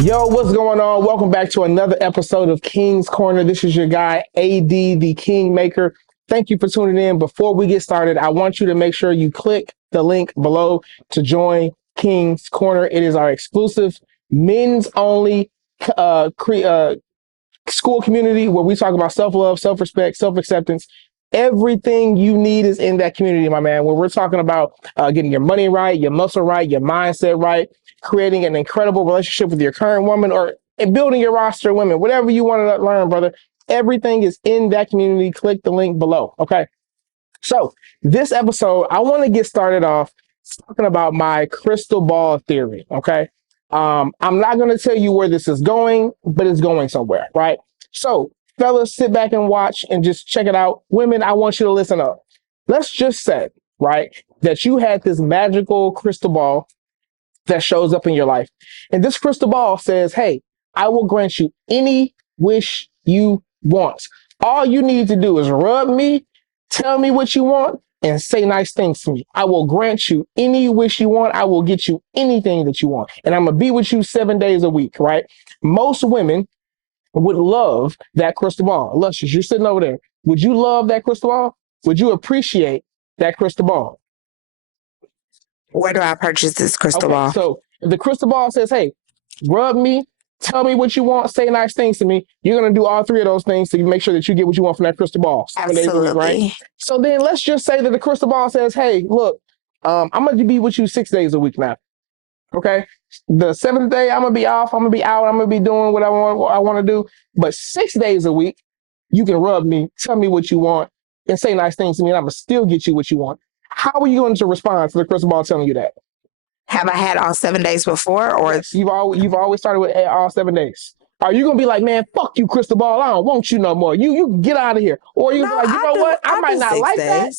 Yo, what's going on? Welcome back to another episode of King's Corner. This is your guy, AD, the Kingmaker. Thank you for tuning in. Before we get started, I want you to make sure you click the link below to join King's Corner. It is our exclusive men's only school community where we talk about self-love, self-respect, self-acceptance. Everything you need is in that community, my man. Where we're talking about getting your money right, your muscle right, your mindset right, creating an incredible relationship with your current woman, or building your roster of women, whatever you want to learn, brother. Everything is in that community. Click the link below. Okay. So this episode, I want to get started off talking about my crystal ball theory. Okay. I'm not going to tell you where this is going, but it's going somewhere, right? So, fellas, sit back and watch and just check it out. Women, I want you to listen up. Let's just say, right, that you had this magical crystal ball that shows up in your life. And this crystal ball says, hey, I will grant you any wish you want. All you need to do is rub me, tell me what you want, and say nice things to me. I will grant you any wish you want. I will get you anything that you want. And I'm going to be with you 7 days a week, right? Most women would love that crystal ball. Luscious, you're sitting over there. Would you love that crystal ball? Would you appreciate that crystal ball? Where do I purchase this crystal ball? So the crystal ball says, hey, rub me, tell me what you want, say nice things to me. You're going to do all three of those things to make sure that you get what you want from that crystal ball. 7 days a week, right? So then let's just say that the crystal ball says, hey, look, I'm going to be with you 6 days a week now. Okay. The 7th day, I'm going to be off. I'm going to be out. I'm going to be doing what I want to do. But 6 days a week, you can rub me, tell me what you want, and say nice things to me, and I'm going to still get you what you want. How are you going to respond to the crystal ball telling you that? Have I had all 7 days before, or yes, you've always started with all 7 days? Are you gonna be like, man, fuck you, crystal ball, I don't want you no more. You get out of here. Or you like, you know what? I might not like that.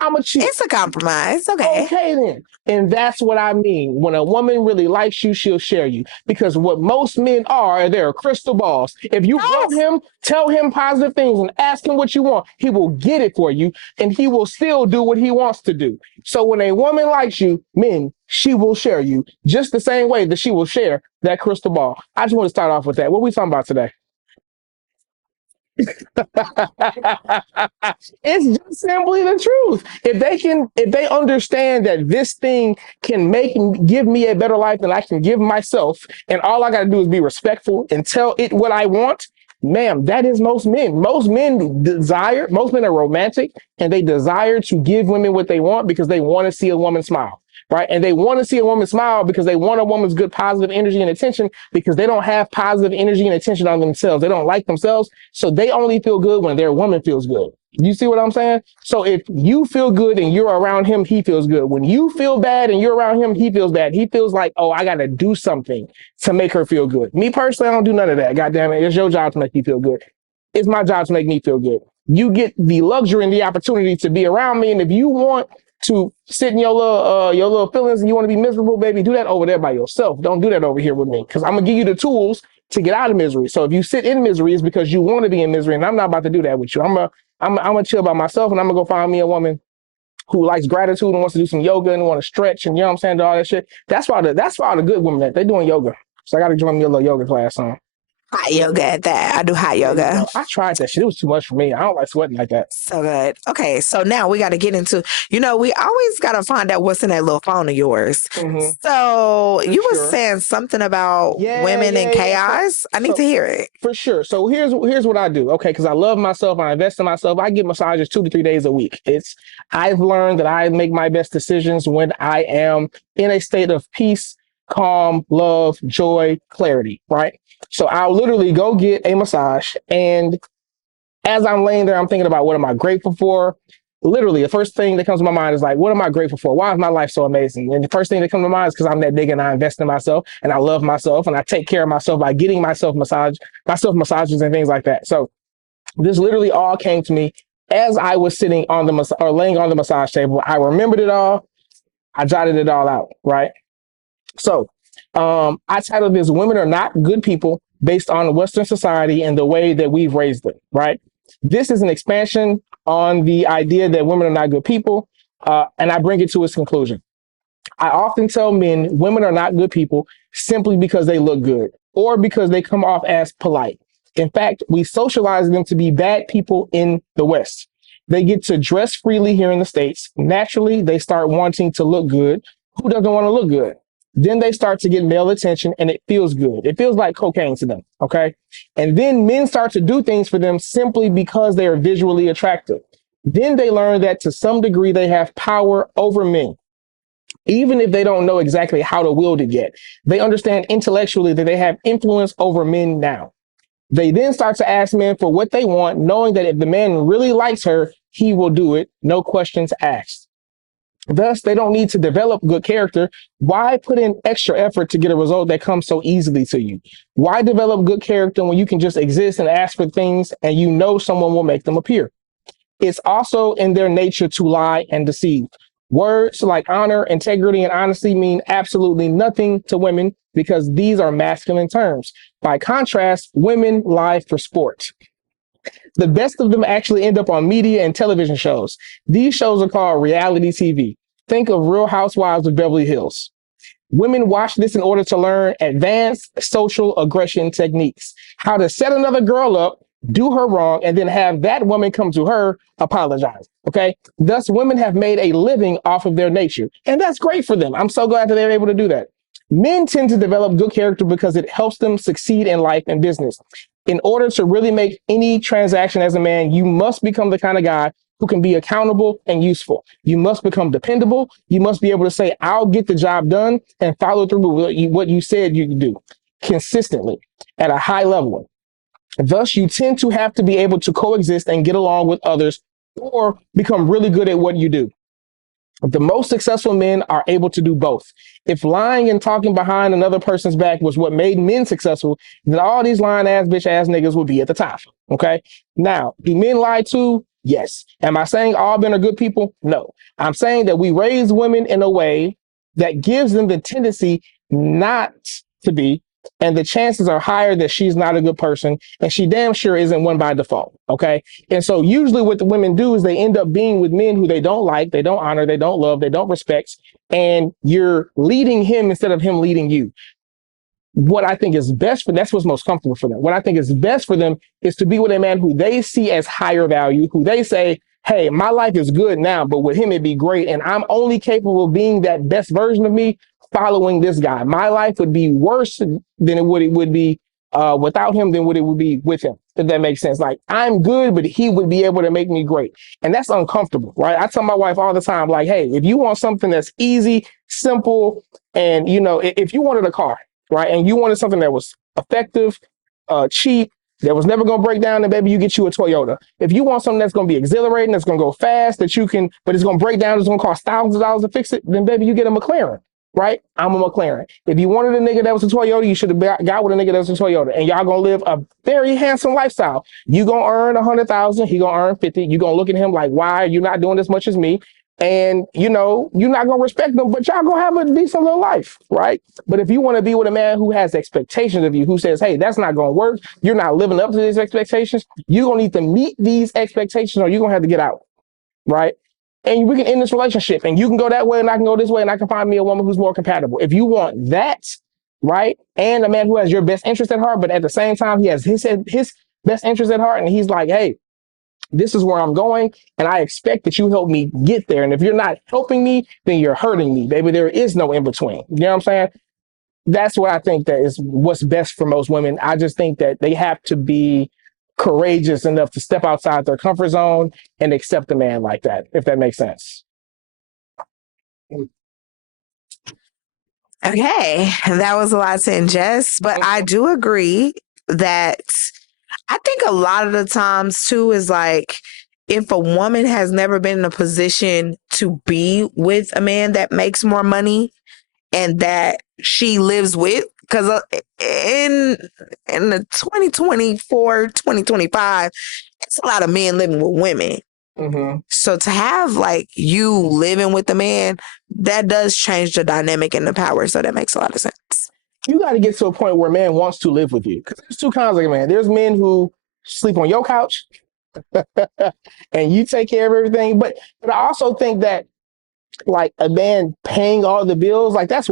I'm a cheat. It's a compromise. Okay. Okay then. And that's what I mean. When a woman really likes you, she'll share you. Because what most men are, they're crystal balls. If you rub him, tell him positive things and ask him what you want, he will get it for you and he will still do what he wants to do. So when a woman likes you, men, she will share you just the same way that she will share that crystal ball. I just want to start off with that. What are we talking about today? It's just simply the truth. If they understand that this thing can give me a better life than I can give myself, and all I got to do is be respectful and tell it what I want, ma'am, that is most men. Most men are romantic, and they desire to give women what they want because they want to see a woman smile. Right. And they want to see a woman smile because they want a woman's good positive energy and attention because they don't have positive energy and attention on themselves. They don't like themselves. So they only feel good when their woman feels good. You see what I'm saying? So if you feel good and you're around him, he feels good. When you feel bad and you're around him, he feels bad. He feels like, oh, I got to do something to make her feel good. Me personally, I don't do none of that. God damn it. It's your job to make you feel good. It's my job to make me feel good. You get the luxury and the opportunity to be around me. And if you want to sit in your little feelings and you want to be miserable, baby, do that over there by yourself. Don't do that over here with me because I'm going to give you the tools to get out of misery. So if you sit in misery, it's because you want to be in misery, and I'm not about to do that with you. I'm gonna chill by myself, and I'm going to go find me a woman who likes gratitude and wants to do some yoga and want to stretch and, you know what I'm saying, do all that shit. That's why all the good women that they're doing yoga. So I got to join me a little yoga class on. Hot yoga at that. I do hot yoga. I tried that shit. It was too much for me. I don't like sweating like that. So good. Okay, so now we got to get into, we always got to find out what's in that little phone of yours. Mm-hmm. So you were saying something about women and chaos. I need to hear it. For sure. So here's what I do. Okay, because I love myself. I invest in myself. I get massages 2 to 3 days a week. I've learned that I make my best decisions when I am in a state of peace, calm, love, joy, clarity, right? So I'll literally go get a massage, and as I'm laying there, I'm thinking about what am I grateful for? Literally, the first thing that comes to my mind is like, what am I grateful for? Why is my life so amazing? And the first thing that comes to mind is because I'm that big and I invest in myself and I love myself and I take care of myself by getting myself massages and things like that. So this literally all came to me as I was sitting on laying on the massage table. I remembered it all. I jotted it all out, right? So I titled this "Women Are Not Good People" based on Western society and the way that we've raised them, right? This is an expansion on the idea that women are not good people, and I bring it to its conclusion. I often tell men women are not good people simply because they look good or because they come off as polite. In fact, we socialize them to be bad people in the West. They get to dress freely here in the States. Naturally, they start wanting to look good. Who doesn't want to look good? Then they start to get male attention and it feels good. It feels like cocaine to them. Okay. And then men start to do things for them simply because they are visually attractive. Then they learn that to some degree they have power over men. Even if they don't know exactly how to wield it yet, they understand intellectually that they have influence over men now. They then start to ask men for what they want, knowing that if the man really likes her, he will do it, no questions asked. Thus, they don't need to develop good character. Why put in extra effort to get a result that comes so easily to you? Why develop good character when you can just exist and ask for things and you know someone will make them appear? It's also in their nature to lie and deceive. Words like honor, integrity, and honesty mean absolutely nothing to women because these are masculine terms. By contrast, women lie for sport. The best of them actually end up on media and television shows. These shows are called reality TV. Think of Real Housewives of Beverly Hills. Women watch this in order to learn advanced social aggression techniques, how to set another girl up, do her wrong, and then have that woman come to her apologize. Okay. Thus, women have made a living off of their nature, and that's great for them. I'm so glad that they're able to do that. Men tend to develop good character because it helps them succeed in life and business. In order to really make any transaction as a man, you must become the kind of guy who can be accountable and useful. You must become dependable. You must be able to say, I'll get the job done and follow through with what you said you could do consistently at a high level. Thus, you tend to have to be able to coexist and get along with others or become really good at what you do. The most successful men are able to do both. If lying and talking behind another person's back was what made men successful, then all these lying ass bitch ass niggas would be at the top. Okay. Now, do men lie too? Yes. Am I saying all men are good people? No. I'm saying that we raise women in a way that gives them the tendency not to be, and the chances are higher that she's not a good person, and she damn sure isn't one by default. Okay. And so usually what the women do is they end up being with men who they don't like, they don't honor, they don't love, they don't respect, and you're leading him instead of him leading you. What I think is best for that's what's most comfortable for them. What I think is best for them is to be with a man who they see as higher value, who they say, hey, my life is good now, but with him it'd be great. And I'm only capable of being that best version of me following this guy. My life would be worse than it would be without him than what it would be with him, if that makes sense. Like, I'm good, but he would be able to make me great. And that's uncomfortable, right? I tell my wife all the time, like, hey, if you want something that's easy, simple, and, you know, if you wanted a car, right, and you wanted something that was effective, cheap, that was never going to break down, then baby, you get you a Toyota. If you want something that's going to be exhilarating, that's going to go fast, that you can, but it's going to break down, it's going to cost thousands of dollars to fix it, then baby, you get a McLaren. Right? I'm a McLaren. If you wanted a nigga that was a Toyota, you should have got with a nigga that was a Toyota. And y'all gonna live a very handsome lifestyle. You gonna earn 100,000, he gonna earn 50. You gonna look at him like, why are you not doing as much as me? And you know, you're not gonna respect them, but y'all gonna have a decent little life, right? But if you want to be with a man who has expectations of you, who says, hey, that's not gonna work, you're not living up to these expectations, you're gonna need to meet these expectations or you're gonna have to get out, right? And we can end this relationship and you can go that way and I can go this way and I can find me a woman who's more compatible. If you want that, right? And a man who has your best interest at heart, but at the same time, he has his best interest at heart. And he's like, hey, this is where I'm going. And I expect that you help me get there. And if you're not helping me, then you're hurting me, baby. There is no in between. You know what I'm saying? That's what I think that is what's best for most women. I just think that they have to be courageous enough to step outside their comfort zone and accept a man like that, if that makes sense. Okay, that was a lot to ingest, but I do agree that I think a lot of the times too is like if a woman has never been in a position to be with a man that makes more money and that she lives with, because in the 2024, 2025, it's a lot of men living with women. Mm-hmm. So to have like you living with a man, that does change the dynamic and the power. So that makes a lot of sense. You got to get to a point where a man wants to live with you. Because there's two kinds of men. There's men who sleep on your couch and you take care of everything. But I also think that like a man paying all the bills, like that's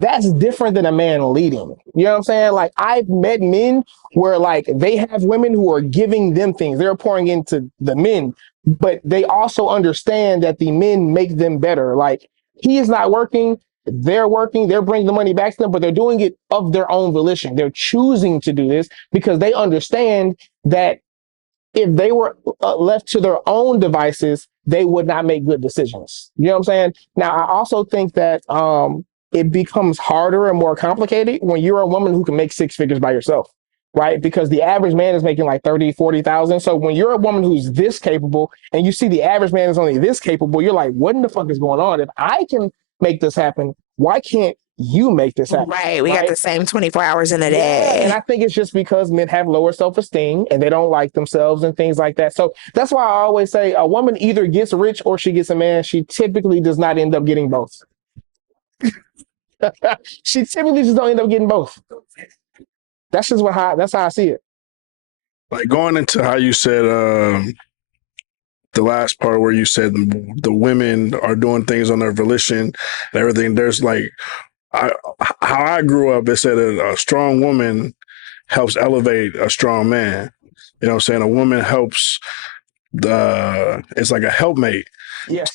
that's different than a man leading. You know what I'm saying? Like I've met men where like they have women who are giving them things. They're pouring into the men, but they also understand that the men make them better. Like he is not working, they're bringing the money back to them, but they're doing it of their own volition. They're choosing to do this because they understand that if they were left to their own devices, they would not make good decisions. You know what I'm saying? Now, I also think that it becomes harder and more complicated when you're a woman who can make six figures by yourself, right? Because the average man is making like 30, 40,000. So when you're a woman who's this capable and you see the average man is only this capable, you're like, what in the fuck is going on? If I can make this happen, why can't you make this happen? Right. We got the same 24 hours in a day. And I think it's just because men have lower self-esteem and they don't like themselves and things like that. So that's why I always say a woman either gets rich or she gets a man. She typically does not end up getting both. She typically just don't end up getting both. That's just that's how I see it. Like going into how you said the last part where you said the women are doing things on their volition and everything. There's like how I grew up. It said a strong woman helps elevate a strong man. You know what I'm saying? A woman helps it's like a helpmate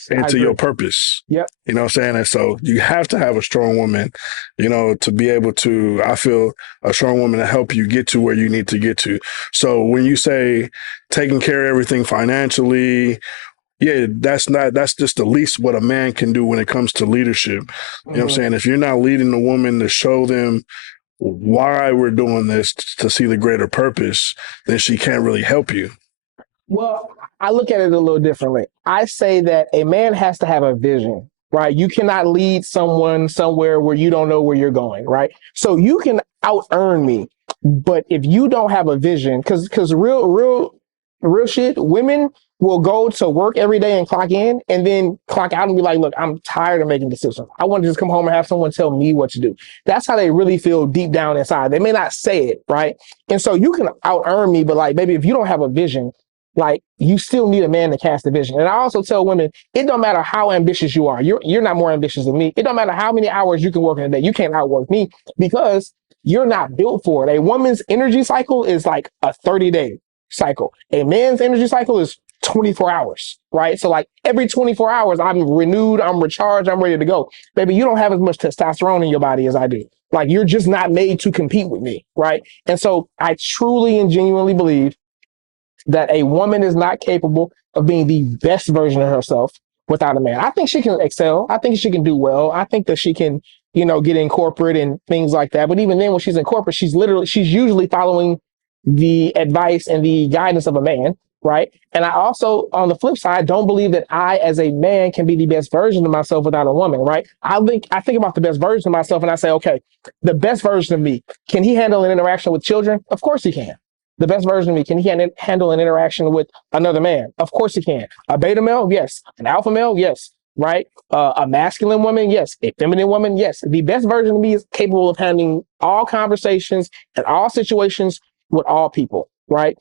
into your purpose. Yep. You know what I'm saying? And so you have to have a strong woman, you know, to be able to, I feel a strong woman to help you get to where you need to get to. So when you say taking care of everything financially, yeah, that's just the least what a man can do when it comes to leadership. You know what I'm saying? If you're not leading the woman to show them why we're doing this to see the greater purpose, then she can't really help you. Well, I look at it a little differently. I say that a man has to have a vision, right? You cannot lead someone somewhere where you don't know where you're going, right? So you can out earn me, but if you don't have a vision, because real shit, women will go to work every day and clock in and then clock out and be like, look, I'm tired of making decisions. I want to just come home and have someone tell me what to do. That's how they really feel deep down inside. They may not say it, right? And so you can out earn me, but like, baby, if you don't have a vision, like you still need a man to cast a vision. And I also tell women, it don't matter how ambitious you are. You're not more ambitious than me. It don't matter how many hours you can work in a day. You can't outwork me because you're not built for it. A woman's energy cycle is like a 30-day cycle. A man's energy cycle is 24 hours, right? So like every 24 hours, I'm renewed, I'm recharged, I'm ready to go. Baby, you don't have as much testosterone in your body as I do. Like you're just not made to compete with me, right? And so I truly and genuinely believe that a woman is not capable of being the best version of herself without a man. I think she can excel. I think she can do well. I think that she can, you know, get in corporate and things like that. But even then, when she's in corporate, she's usually following the advice and the guidance of a man, right? And I also, on the flip side, don't believe that I, as a man, can be the best version of myself without a woman, right? I think about the best version of myself and I say, okay, the best version of me, can he handle an interaction with children? Of course he can. The best version of me, can he handle an interaction with another man? Of course he can. A beta male? Yes. An alpha male? Yes. Right? A masculine woman? Yes. A feminine woman? Yes. The best version of me is capable of handling all conversations and all situations with all people, right?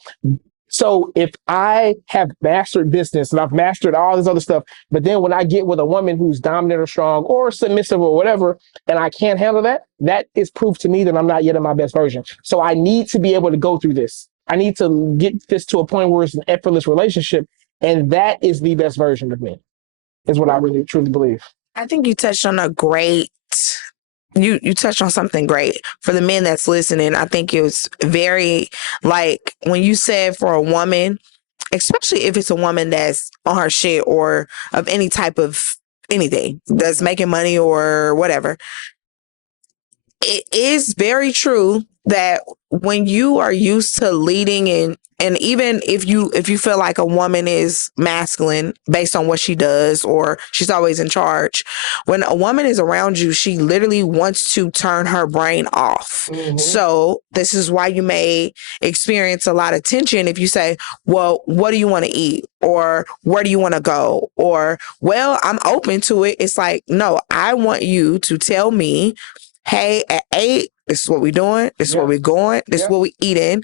So if I have mastered business and I've mastered all this other stuff, but then when I get with a woman who's dominant or strong or submissive or whatever, and I can't handle that, that is proof to me that I'm not yet in my best version. So I need to be able to go through this. I need to get this to a point where it's an effortless relationship. And that is the best version of me, is what I really truly believe. I think you touched on a great you touched on something great for the men that's listening. I think it was very, like when you said for a woman, especially if it's a woman that's on her shit or of any type of anything that's making money or whatever, it is very true that when you are used to leading and even if you feel like a woman is masculine based on what she does or she's always in charge, when a woman is around you, she literally wants to turn her brain off. Mm-hmm. So this is why you may experience a lot of tension if you say, well, what do you want to eat? Or where do you want to go? Or, well, I'm open to it. It's like, no, I want you to tell me, hey, at 8, this is what we're doing. This is where we're going. This is what we're eating.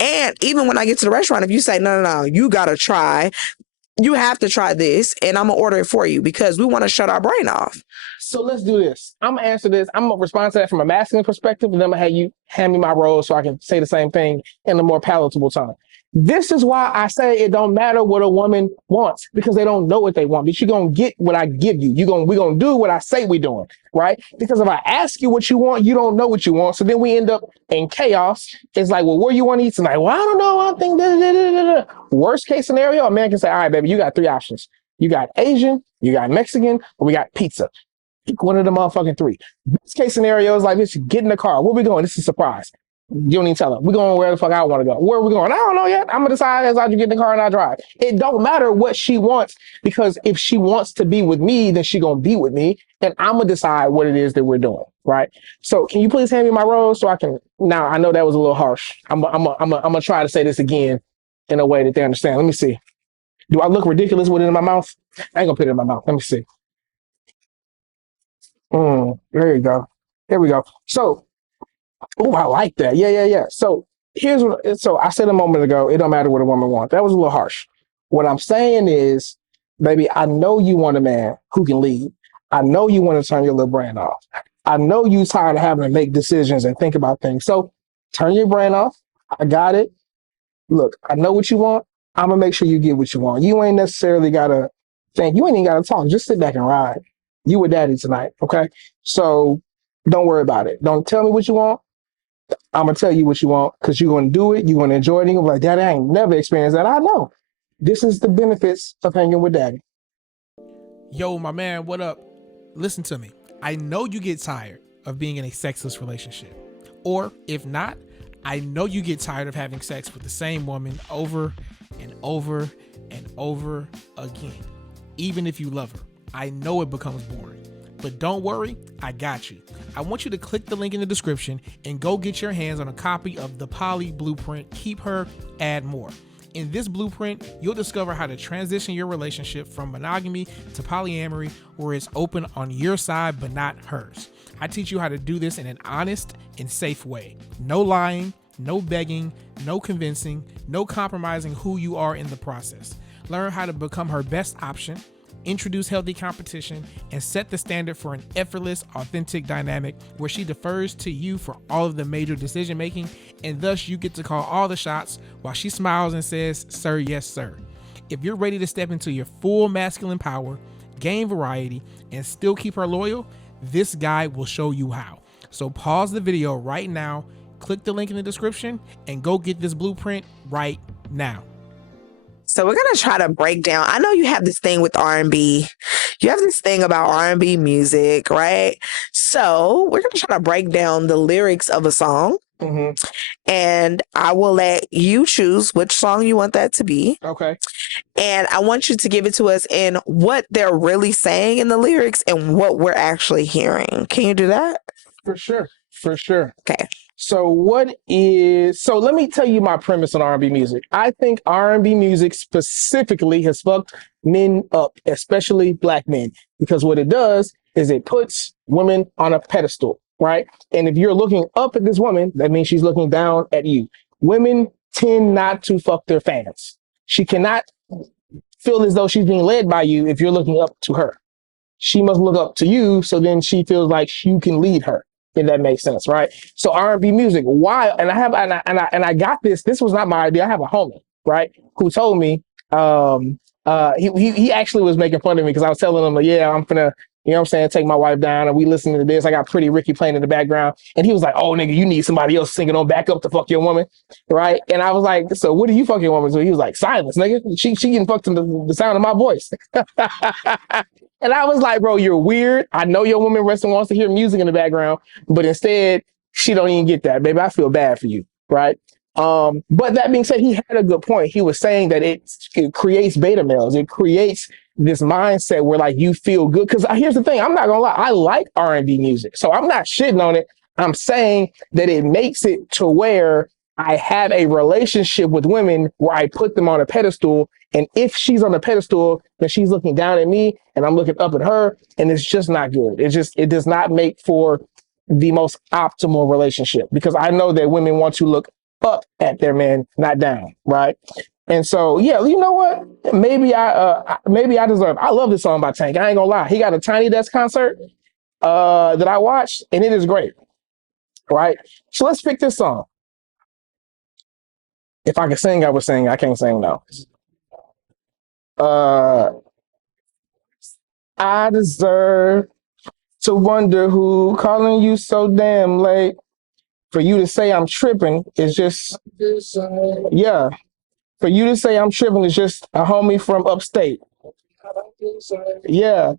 And even when I get to the restaurant, if you say, no, you got to try you have to try this and I'm gonna order it for you because we want to shut our brain off. So let's do this. I'm gonna answer this. I'm gonna respond to that from a masculine perspective, and then I'm gonna have you hand me my rose so I can say the same thing in a more palatable tone. This is why I say it don't matter what a woman wants, because they don't know what they want. But you're gonna get what I give you. We're gonna do what I say we're doing, right? Because if I ask you what you want, you don't know what you want. So then we end up in chaos. It's like, well, where you want to eat tonight? Well, I don't know. I think da, da, da, da, da. Worst case scenario, a man can say, all right, baby, you got 3 options. You got Asian, you got Mexican, or we got pizza. Pick one of the motherfucking 3. Best case scenario is like, let's get in the car. Where we going? This is a surprise. You don't even tell her. We're going where the fuck I want to go. Where are we going? I don't know yet. I'm going to decide as I get in the car and I drive. It don't matter what she wants, because if she wants to be with me, then she going to be with me. And I'm going to decide what it is that we're doing, right? So can you please hand me my rose so I can... Now, I know that was a little harsh. I'm going to try to say this again in a way that they understand. Let me see. Do I look ridiculous with it in my mouth? I ain't going to put it in my mouth. Let me see. There you go. There we go. So, I like that. Yeah. So here's what. So I said a moment ago, it don't matter what a woman wants. That was a little harsh. What I'm saying is, baby, I know you want a man who can lead. I know you want to turn your little brain off. I know you tired of having to make decisions and think about things. So turn your brain off. I got it. Look, I know what you want. I'm gonna make sure you get what you want. You ain't necessarily gotta think. You ain't even gotta talk. Just sit back and ride. You with daddy tonight, okay? So don't worry about it. Don't tell me what you want. I'm gonna tell you what you want, because you're gonna do it. You're gonna enjoy it. You're gonna be like, Daddy, I ain't never experienced that. I know. This is the benefits of hanging with daddy. Yo, my man, what up? Listen to me. I know you get tired of being in a sexless relationship. Or if not, I know you get tired of having sex with the same woman over and over and over again. Even if you love her, I know it becomes boring. But don't worry, I got you. I want you to click the link in the description and go get your hands on a copy of the Poly Blueprint, Keep Her, Add More. In this blueprint, you'll discover how to transition your relationship from monogamy to polyamory, where it's open on your side but not hers. I teach you how to do this in an honest and safe way. No lying, no begging, no convincing, no compromising who you are in the process. Learn how to become her best option, introduce healthy competition, and set the standard for an effortless, authentic dynamic where she defers to you for all of the major decision making, and thus you get to call all the shots while she smiles and says, "Sir, yes, sir." If you're ready to step into your full masculine power, gain variety, and still keep her loyal, this guide will show you how. So pause the video right now, click the link in the description, and go get this blueprint right now. So we're gonna try to break down. I know you have this thing with R&B. You have this thing about R&B music, right? So we're gonna try to break down the lyrics of a song, and I will let you choose which song you want that to be. Okay. And I want you to give it to us in what they're really saying in the lyrics and what we're actually hearing. Can you do that? For sure. Okay. So let me tell you my premise on R&B music. I think R&B music specifically has fucked men up, especially black men, because what it does is it puts women on a pedestal, right? And if you're looking up at this woman, that means she's looking down at you. Women tend not to fuck their fans. She cannot feel as though she's being led by you if you're looking up to her. She must look up to you, so then she feels like you can lead her. If that makes sense, right? So R&B music, why? And I got this. This was not my idea. I have a homie, right, who told me. He actually was making fun of me because I was telling him, like, yeah, I'm gonna, you know what I'm saying, take my wife down, and we listening to this. I got Pretty Ricky playing in the background, and he was like, oh nigga, you need somebody else singing on back up to fuck your woman, right? And I was like, so what do you fuck your woman to? He was like, silence, nigga. She getting fucked to the sound of my voice. And I was like, bro, you're weird. I know your woman wrestling wants to hear music in the background, but instead, she don't even get that. Baby, I feel bad for you, right? But that being said, he had a good point. He was saying that it creates beta males. It creates this mindset where, like, you feel good. Because here's the thing. I'm not going to lie. I like R&B music. So I'm not shitting on it. I'm saying that it makes it to where I have a relationship with women where I put them on a pedestal. And if she's on the pedestal, then she's looking down at me and I'm looking up at her, and it's just not good. It does not make for the most optimal relationship, because I know that women want to look up at their men, not down, right? And so, yeah, you know what? Maybe I deserve. I love this song by Tank. I ain't gonna lie. He got a Tiny Desk concert that I watched, and it is great. Right. So let's pick this song. If I could sing, I would sing. I can't sing though. I deserve to wonder who calling you so damn late. For you to say I'm tripping is just, yeah. For you to say I'm tripping is just a homie from upstate. Yeah.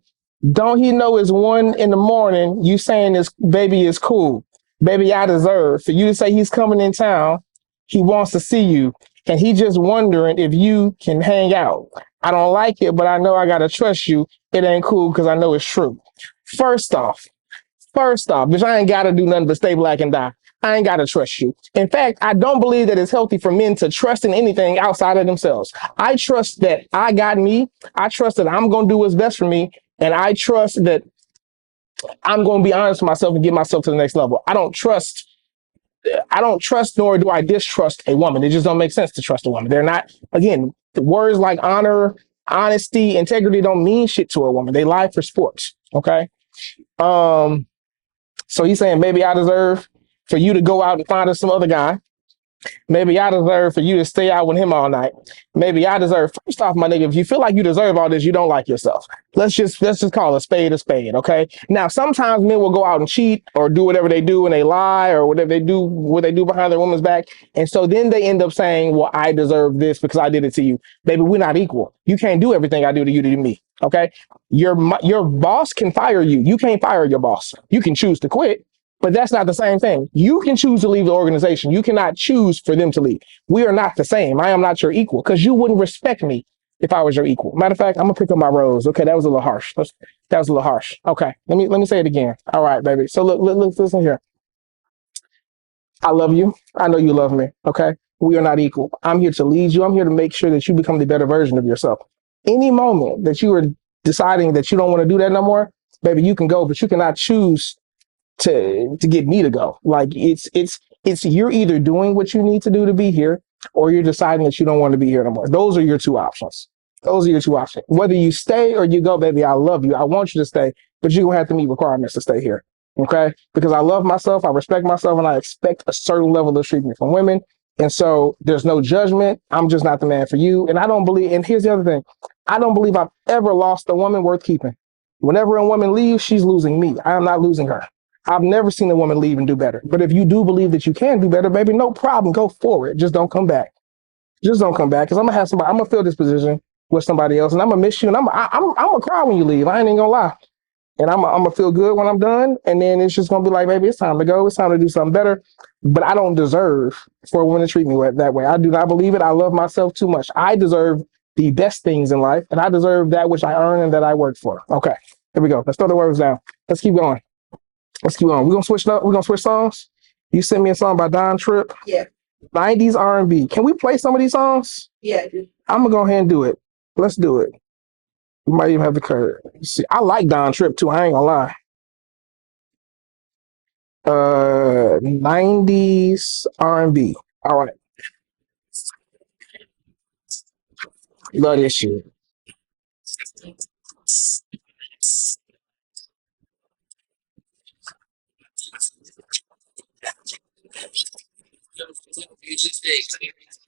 Don't he know it's 1 a.m? You saying this baby is cool. Baby, I deserve. For you to say he's coming in town, he wants to see you. And he just wondering if you can hang out. I don't like it, but I know I gotta trust you. It ain't cool because I know it's true. First off, bitch, I ain't gotta do nothing but stay black and die. I ain't gotta trust you. In fact, I don't believe that it's healthy for men to trust in anything outside of themselves. I trust that I got me. I trust that I'm gonna do what's best for me. And I trust that I'm gonna be honest with myself and get myself to the next level. I don't trust, nor do I distrust a woman. It just don't make sense to trust a woman. They're not, again, the words like honor, honesty, integrity don't mean shit to a woman. They lie for sports. Okay. So he's saying, maybe I deserve for you to go out and find us some other guy. Maybe I deserve for you to stay out with him all night. Maybe I deserve, first off, my nigga, if you feel like you deserve all this, you don't like yourself. Let's just call a spade, okay? Now, sometimes men will go out and cheat or do whatever they do and they lie or whatever they do, what they do behind their woman's back. And so then they end up saying, well, I deserve this because I did it to you. Baby, we're not equal. You can't do everything I do to you to me, okay? Your boss can fire you. You can't fire your boss. You can choose to quit. But that's not the same thing. You can choose to leave the organization. You cannot choose for them to leave. We are not the same. I am not your equal because you wouldn't respect me if I was your equal. Matter of fact, I'm gonna pick up my rose. Okay, that was a little harsh. That was a little harsh. Okay, let me say it again. All right, baby. So look, listen here. I love you. I know you love me. Okay, we are not equal. I'm here to lead you. I'm here to make sure that you become the better version of yourself. Any moment that you are deciding that you don't want to do that no more, baby, you can go, but you cannot choose to get me to go. Like it's you're either doing what you need to do to be here or you're deciding that you don't want to be here no more. Those are your two options. Whether you stay or you go, baby, I love you. I want you to stay, but you're gonna have to meet requirements to stay here. Okay? Because I love myself, I respect myself, and I expect a certain level of treatment from women. And so there's no judgment. I'm just not the man for you. And I don't believe, and here's the other thing, I don't believe I've ever lost a woman worth keeping. Whenever a woman leaves, she's losing me. I am not losing her. I've never seen a woman leave and do better. But if you do believe that you can do better, baby, no problem. Go forward. Just don't come back. Just don't come back. Because I'm gonna have somebody. I'm gonna fill this position with somebody else, and I'm gonna miss you. And I'm gonna cry when you leave. I ain't even gonna lie. And I'm gonna feel good when I'm done. And then it's just gonna be like, baby, it's time to go. It's time to do something better. But I don't deserve for a woman to treat me that way. I do not believe it. I love myself too much. I deserve the best things in life, and I deserve that which I earn and that I work for. Okay, here we go. Let's throw the words down. Let's keep going. Let's keep on. We're gonna switch up. We're gonna switch songs. You sent me a song by Don Tripp. Yeah. 90s R&B. Can we play some of these songs? Yeah. I'm gonna go ahead and do it. Let's do it. We might even have the curve. See, I like Don Tripp too. I ain't gonna lie. 90s R&B. All right. Love this shit.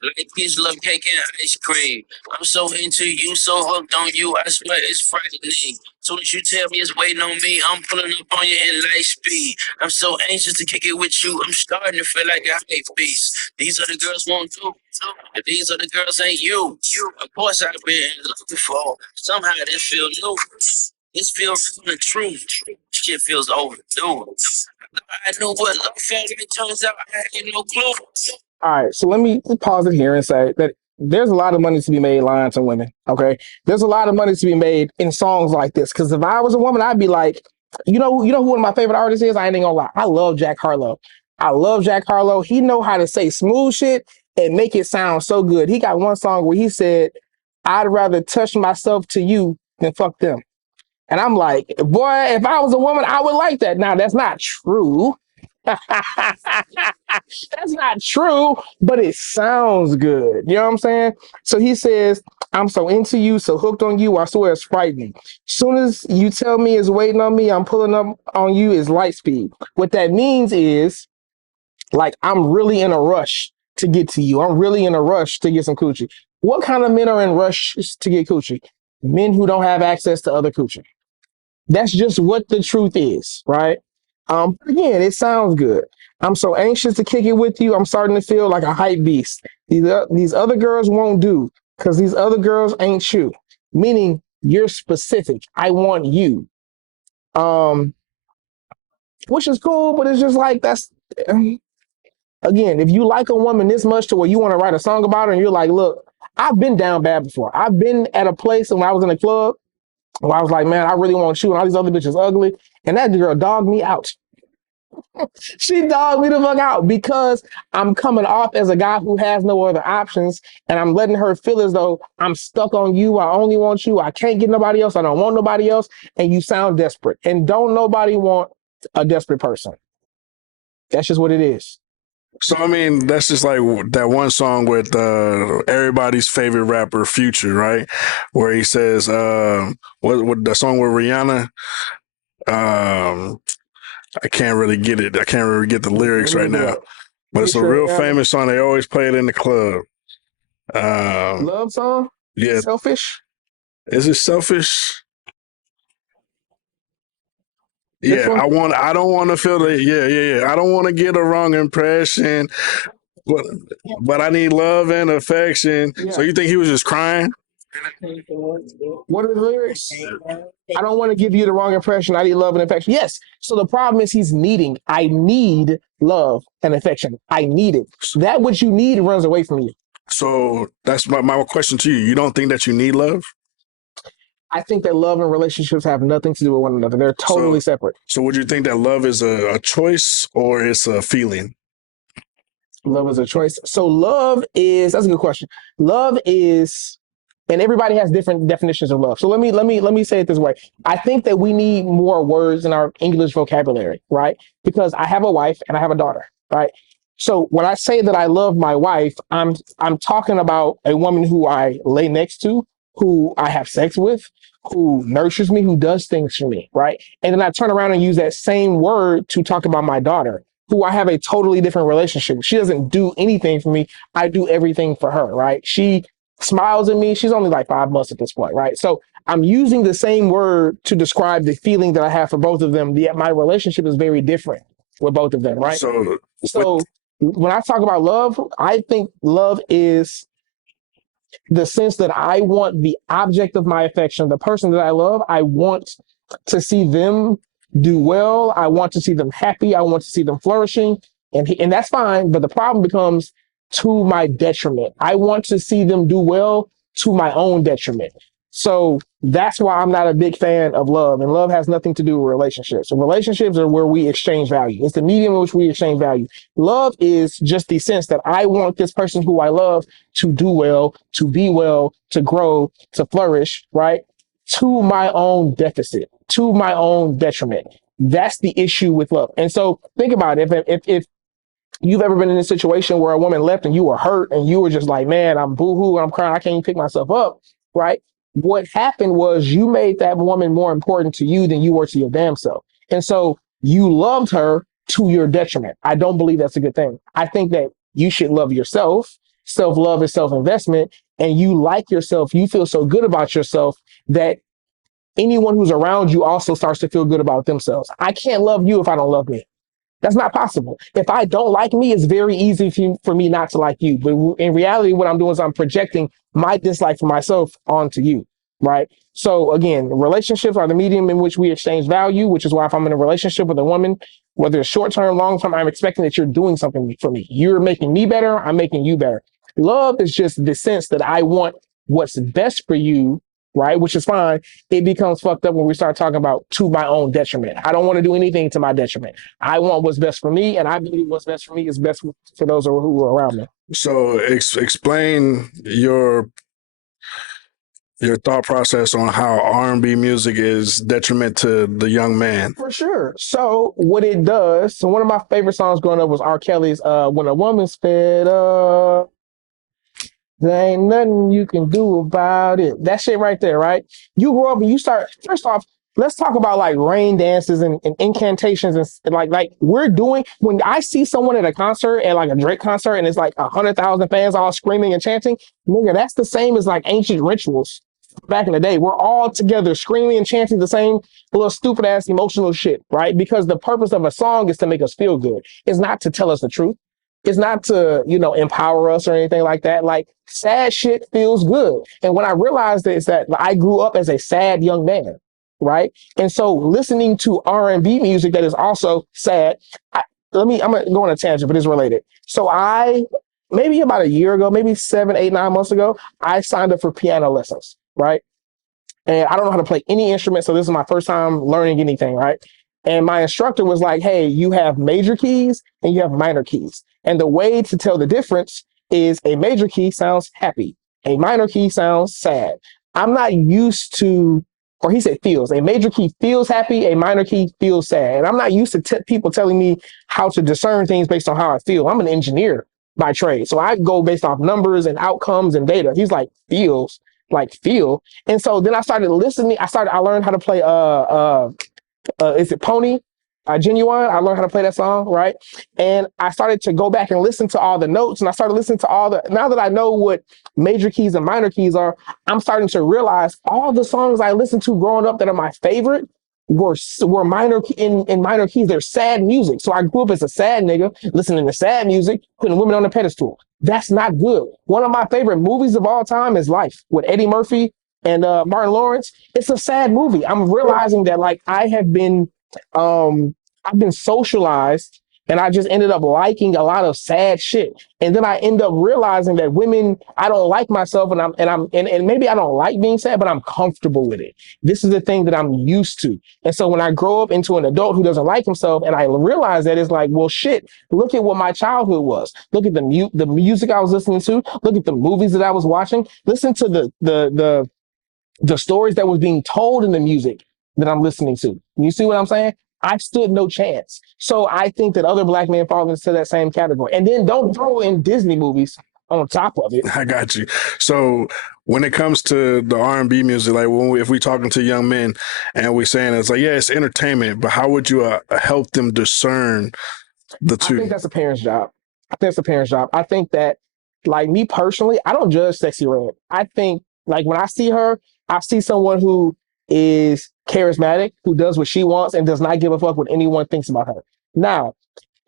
Like peach, love cake and ice cream. I'm so into you, so hooked on you. I swear it's frightening. Soon as you tell me it's waiting on me, I'm pulling up on you in light speed. I'm so anxious to kick it with you. I'm starting to feel like a hype beast. These are the girls won't do. If these are the girls ain't you. Of course I've been in love before. Somehow this feel new. This feels real and true. Shit feels overdue. I know what love felt like. Turns out I had no clue. All right, so let me pause it here and say that there's a lot of money to be made lying to women, okay? There's a lot of money to be made in songs like this, because if I was a woman, I'd be like, you know who one of my favorite artists is? I ain't gonna lie. I love Jack Harlow. He know how to say smooth shit and make it sound so good. He got one song where he said, I'd rather touch myself to you than fuck them. And I'm like, boy, if I was a woman, I would like that. Now, that's not true. That's not true, but it sounds good. You know what I'm saying? So he says, I'm so into you, so hooked on you, I swear it's frightening. Soon as you tell me it's waiting on me, I'm pulling up on you is light speed. What that means is, like, I'm really in a rush to get to you. I'm really in a rush to get some coochie. What kind of men are in rush to get coochie? Men who don't have access to other coochie. That's just what the truth is, right? Again, it sounds good. I'm so anxious to kick it with you. I'm starting to feel like a hype beast. These other girls won't do because these other girls ain't you. Meaning you're specific. I want you. Um, which is cool, but it's just like that's again, if you like a woman this much to where you want to write a song about her and you're like, look, I've been down bad before. I've been at a place when I was in a club where I was like, man, I really want you, and all these other bitches ugly. And that girl dogged me out. She dogged me the fuck out because I'm coming off as a guy who has no other options, and I'm letting her feel as though I'm stuck on you. I only want you. I can't get nobody else. I don't want nobody else. And you sound desperate. And don't nobody want a desperate person. That's just what it is. So I mean, that's just like that one song with everybody's favorite rapper, Future, right? Where he says, what the song with Rihanna? I can't really get it. I can't really get the lyrics right now, but it's a real famous song. They always play it in the club. Love song? Yeah. Selfish? Is it Selfish? Yeah, I don't want to feel the, yeah. I don't want to get a wrong impression, but I need love and affection. Yeah. So you think he was just crying? What are the lyrics? I don't want to give you the wrong impression. I need love and affection. Yes. So the problem is he's needing. I need love and affection. I need it. That which you need runs away from you. So that's my question to you. You don't think that you need love? I think that love and relationships have nothing to do with one another. They're totally separate. So would you think that love is a choice or it's a feeling? Love is a choice. So love is, that's a good question. Love is, and everybody has different definitions of love. So let me say it this way. I think that we need more words in our English vocabulary, right? Because I have a wife and I have a daughter, right? So when I say that I love my wife, I'm talking about a woman who I lay next to, who I have sex with, who nurtures me, who does things for me, right? And then I turn around and use that same word to talk about my daughter, who I have a totally different relationship. She doesn't do anything for me. I do everything for her, right? She smiles at me. She's only like 5 months at this point, right? So I'm using the same word to describe the feeling that I have for both of them, yet my relationship is very different with both of them, right? So when I talk about love, I think love is the sense that I want the object of my affection, the person that I love, I want to see them do well. I want to see them happy. I want to see them flourishing. And that's fine. But the problem becomes to my detriment. I want to see them do well to my own detriment. So that's why I'm not a big fan of love. And love has nothing to do with relationships. So relationships are where we exchange value. It's the medium in which we exchange value. Love is just the sense that I want this person who I love to do well, to be well, to grow, to flourish, right? To my own deficit, to my own detriment. That's the issue with love. And so think about it. If you've ever been in a situation where a woman left and you were hurt and you were just like, man, I'm boohoo, I'm crying, I can't even pick myself up, right? What happened was you made that woman more important to you than you were to your damn self. And so you loved her to your detriment. I don't believe that's a good thing. I think that you should love yourself. Self-love is self-investment. And you like yourself. You feel so good about yourself that anyone who's around you also starts to feel good about themselves. I can't love you if I don't love me. That's not possible. If I don't like me, it's very easy for me not to like you. But in reality, what I'm doing is I'm projecting my dislike for myself onto you, right? So again, relationships are the medium in which we exchange value, which is why if I'm in a relationship with a woman, whether it's short-term, long-term, I'm expecting that you're doing something for me. You're making me better. I'm making you better. Love is just the sense that I want what's best for you, right? Which is fine. It becomes fucked up when we start talking about to my own detriment. I don't want to do anything to my detriment. I want what's best for me, and I believe what's best for me is best for those who are around me. So explain Your thought process on how R&B music is detriment to the young man. For sure. So what it does, so one of my favorite songs growing up was R. Kelly's When a Woman's Fed Up, there ain't nothing you can do about it. That shit right there, right? You grow up and you start, first off, let's talk about like rain dances and incantations and like we're doing when I see someone at a concert at like a Drake concert and it's like 100,000 fans all screaming and chanting, nigga, that's the same as like ancient rituals back in the day. We're all together screaming and chanting the same little stupid ass emotional shit, right? Because the purpose of a song is to make us feel good. It's not to tell us the truth. It's not to, empower us or anything like that. Like sad shit feels good. And when I realized is that I grew up as a sad young man, right? And so listening to R&B music that is also sad, I'm gonna go on a tangent, but it's related. So maybe about a year ago, maybe 7, 8, 9 months ago, I signed up for piano lessons, right? And I don't know how to play any instrument, so this is my first time learning anything, right? And my instructor was like, hey, you have major keys and you have minor keys. And the way to tell the difference is a major key sounds happy, a minor key sounds sad. I'm not used to, or he said feels, a major key feels happy, a minor key feels sad. And I'm not used to people telling me how to discern things based on how I feel. I'm an engineer by trade. So I go based off numbers and outcomes and data. He's like, feels, like feel. And so then I started listening. I learned how to play is it Pony? Genuine. I learned how to play that song, right? And I started to go back and listen to all the notes, and I started listening to now that I know what major keys and minor keys are, I'm starting to realize all the songs I listened to growing up that are my favorite were minor in minor keys. They're sad music. So I grew up as a sad nigga, listening to sad music, putting women on a pedestal. That's not good. One of my favorite movies of all time is Life with Eddie Murphy and Martin Lawrence. It's a sad movie. I'm realizing that like I've been socialized and I just ended up liking a lot of sad shit. And then I end up realizing that women, I don't like myself and maybe I don't like being sad, but I'm comfortable with it. This is the thing that I'm used to. And so when I grow up into an adult who doesn't like himself and I realize that, it's like, well, shit, look at what my childhood was. Look at the music I was listening to. Look at the movies that I was watching. Listen to the stories that was being told in the music that I'm listening to. You see what I'm saying? I stood no chance. So I think that other black men fall into that same category. And then don't throw in Disney movies on top of it. I got you. So when it comes to the R&B music, like if we talking to young men and we saying it's like, yeah, it's entertainment, but how would you help them discern the two? I think that's a parent's job. I think that, like me personally, I don't judge Sexy Red. I think like when I see her, I see someone who is charismatic, who does what she wants and does not give a fuck what anyone thinks about her. Now,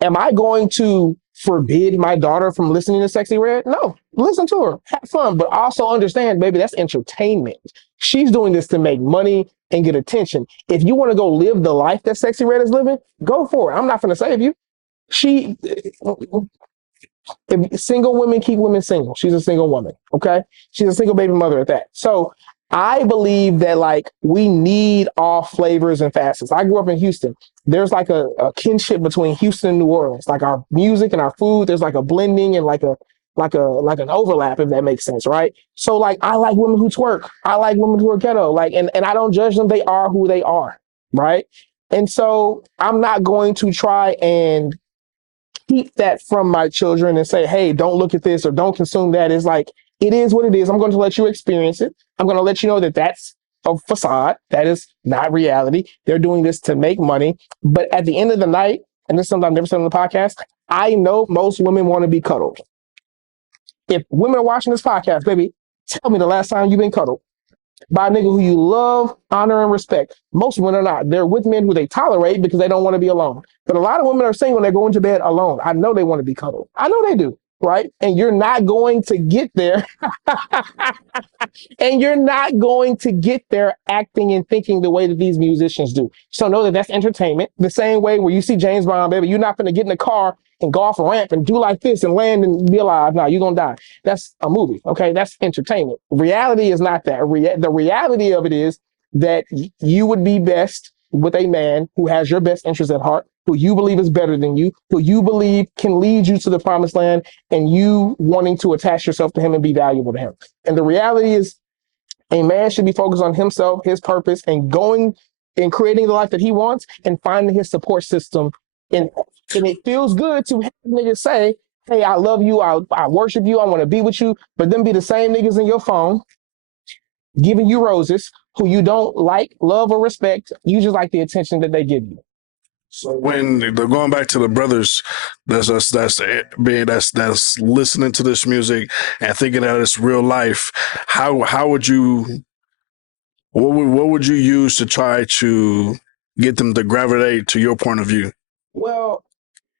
am I going to forbid my daughter from listening to Sexy Red? No, listen to her, have fun, but also understand, baby, that's entertainment. She's doing this to make money and get attention. If you want to go live the life that Sexy Red is living, go for it. I'm not going to save you. If single women keep women single. She's a single woman, okay? She's a single baby mother at that. So I believe that like we need all flavors and facets. I grew up in Houston. There's like a kinship between Houston and New Orleans. Like our music and our food, there's like a blending and like an overlap, if that makes sense, right? So like I like women who twerk. I like women who are ghetto. Like and I don't judge them. They are who they are, right? And so I'm not going to try and keep that from my children and say, hey, don't look at this or don't consume that. It's like, it is what it is. I'm going to let you experience it. I'm going to let you know that that's a facade. That is not reality. They're doing this to make money. But at the end of the night, and this is something I've never said on the podcast, I know most women want to be cuddled. If women are watching this podcast, baby, tell me the last time you've been cuddled by a nigga who you love, honor, and respect. Most women are not. They're with men who they tolerate because they don't want to be alone. But a lot of women are single and they're going to bed alone. I know they want to be cuddled. I know they do, right? And you're not going to get there. And you're not going to get there acting and thinking the way that these musicians do. So know that that's entertainment. The same way where you see James Bond, baby, you're not going to get in the car and go off a ramp and do like this and land and be alive. No, you're going to die. That's a movie, okay? That's entertainment. Reality is not that. The reality of it is that you would be best with a man who has your best interest at heart, who you believe is better than you, who you believe can lead you to the promised land, and you wanting to attach yourself to him and be valuable to him. And the reality is A man should be focused on himself, his purpose, and going and creating the life that he wants and finding his support system. And, and it feels good to have niggas say, hey, I love you, I worship you, I want to be with you, but them be the same niggas in your phone giving you roses who you don't like, love, or respect. You just like the attention that they give you. So when they're going back to the brothers that's listening to this music and thinking that it's real life, how would you what would you use to try to get them to gravitate to your point of view? Well,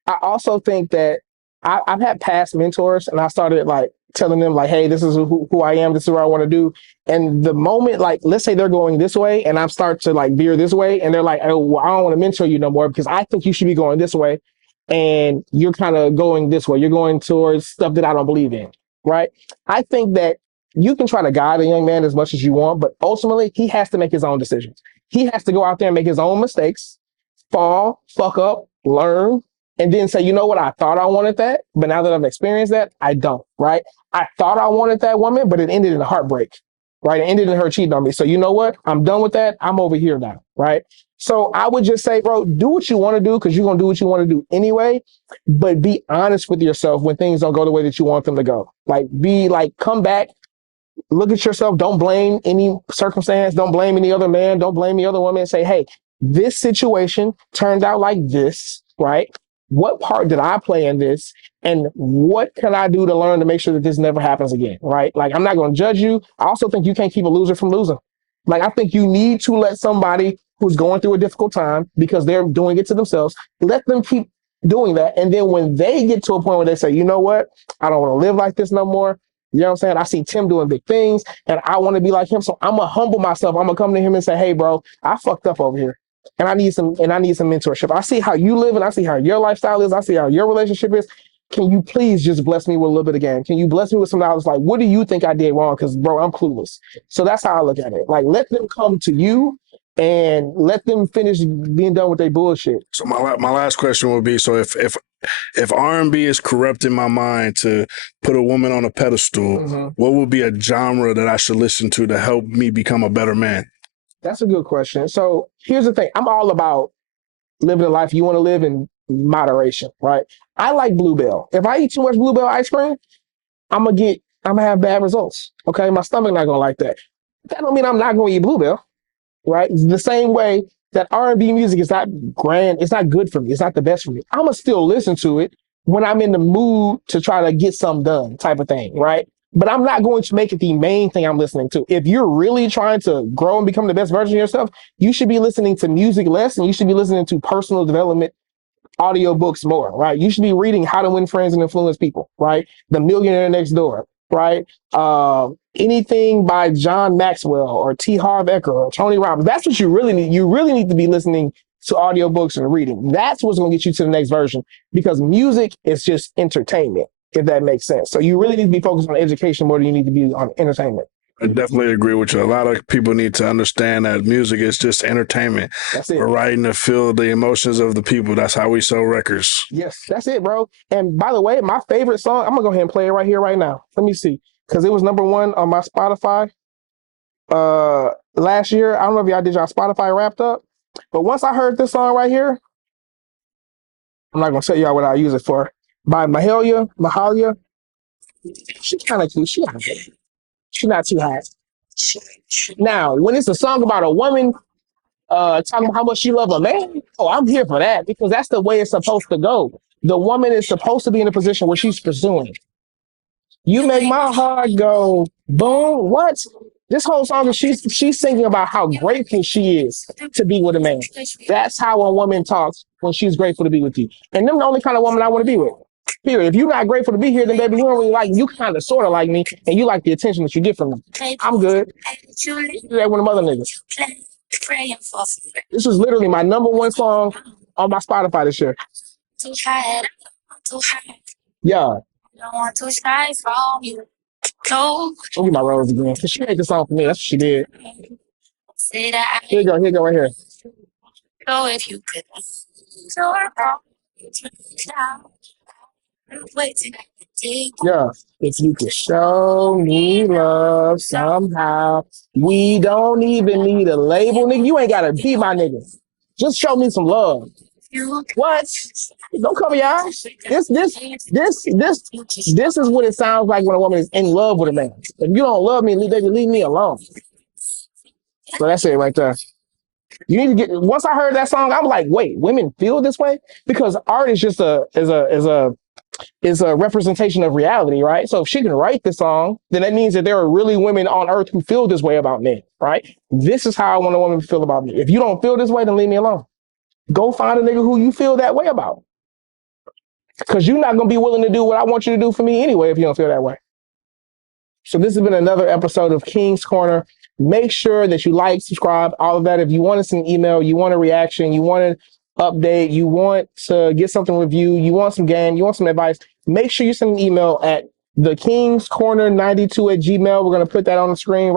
I also think that I've had past mentors, and I started like telling them like, hey, this is who I am, this is what I want to do. And the moment, like, let's say they're going this way, and I start to like veer this way, and they're like, oh, well, I don't want to mentor you no more because I think you should be going this way, and you're kind of going this way. You're going towards stuff that I don't believe in, right? I think that you can try to guide a young man as much as you want, but ultimately he has to make his own decisions. He has to go out there and make his own mistakes, fall, fuck up, learn, and then say, you know what, I thought I wanted that, but now that I've experienced that, I don't, right? I thought I wanted that woman, but it ended in a heartbreak, right? It ended in her cheating on me. So you know what? I'm done with that. I'm over here now, right? So I would just say, bro, do what you want to do because you're going to do what you want to do anyway, but be honest with yourself when things don't go the way that you want them to go. Like, come back, look at yourself. Don't blame any circumstance. Don't blame any other man. Don't blame the other woman and say, hey, this situation turned out like this, right? What part did I play in this? And what can I do to learn to make sure that this never happens again, right? Like, I'm not going to judge you. I also think you can't keep a loser from losing. Like, I think you need to let somebody who's going through a difficult time because they're doing it to themselves, let them keep doing that. And then when they get to a point where they say, you know what? I don't want to live like this no more. You know what I'm saying? I see Tim doing big things and I want to be like him. So I'm going to humble myself. I'm going to come to him and say, hey, bro, I fucked up over here. And I need some mentorship. I see how you live and I see how your lifestyle is. I see how your relationship is. Can you please just bless me with a little bit of game? Can you bless me with some dollars? Like, what do you think I did wrong? Because, bro, I'm clueless. So that's how I look at it. Like, let them come to you and let them finish being done with their bullshit. So my last question would be: so if R&B is corrupting my mind to put a woman on a pedestal, what would be a genre that I should listen to help me become a better man? That's a good question. So here's the thing. I'm all about living a life you want to live in moderation, right? I like Bluebell. If I eat too much Bluebell ice cream, I'm gonna have bad results. Okay, my stomach not gonna like that. That don't mean I'm not gonna eat Bluebell, right? It's the same way that R&B music is not grand. It's not good for me. It's not the best for me. I'm gonna still listen to it when I'm in the mood to try to get something done, type of thing, right? But I'm not going to make it the main thing I'm listening to. If you're really trying to grow and become the best version of yourself, you should be listening to music less and you should be listening to personal development audiobooks more, right? You should be reading How to Win Friends and Influence People, right? The Millionaire Next Door, right? Anything by John Maxwell or T. Harv Eker or Tony Robbins. That's what you really need. You really need to be listening to audiobooks and reading. That's what's going to get you to the next version because music is just entertainment, if that makes sense. So you really need to be focused on education more than you need to be on entertainment. I definitely agree with you. A lot of people need to understand that music is just entertainment. That's it. We're writing to feel the emotions of the people. That's how we sell records. Yes, that's it, bro. And by the way, my favorite song, I'm going to go ahead and play it right here, right now. Let me see. Because it was #1 on my Spotify last year. I don't know if y'all did y'all Spotify wrapped up. But once I heard this song right here, I'm not going to tell y'all what I use it for. By Mahalia. She's kind of cute. She's not too hot. Now, when it's a song about a woman talking about how much she loves a man, I'm here for that because that's the way it's supposed to go. The woman is supposed to be in a position where she's pursuing. You make my heart go boom. What? This whole song is she's singing about how grateful she is to be with a man. That's how a woman talks when she's grateful to be with you. And them the only kind of woman I want to be with. Period. If you're not grateful to be here, then baby, you don't really like me. You kind of sort of like me, and you like the attention that you get from me. I'm good. You do that with them other niggas. This was literally my #1 song on my Spotify this year. Yeah. I'll get my rose again. Cause she made this song for me. That's what she did. Here you go right here. So if you could Yeah. If you could show me love somehow, we don't even need a label, nigga. You ain't gotta be my nigga. Just show me some love. What? Don't cover your eyes. This is what it sounds like when a woman is in love with a man. If you don't love me, baby, leave me alone. So that's it right there. You need to get. Once I heard that song, I'm like, wait, women feel this way because art is just is a representation of reality, right? So if she can write the song, then that means that there are really women on earth who feel this way about men, right? This is how I want a woman to feel about me. If you don't feel this way, then leave me alone. Go find a nigga who you feel that way about. Because you're not going to be willing to do what I want you to do for me anyway if you don't feel that way. So this has been another episode of King's Corner. Make sure that you like, subscribe, all of that. If you want us an email, you want a reaction, you want an update, you want to get something reviewed, you want some game, you want some advice, make sure you send an email at thekingscorner92@gmail.com. We're going to put that on the screen right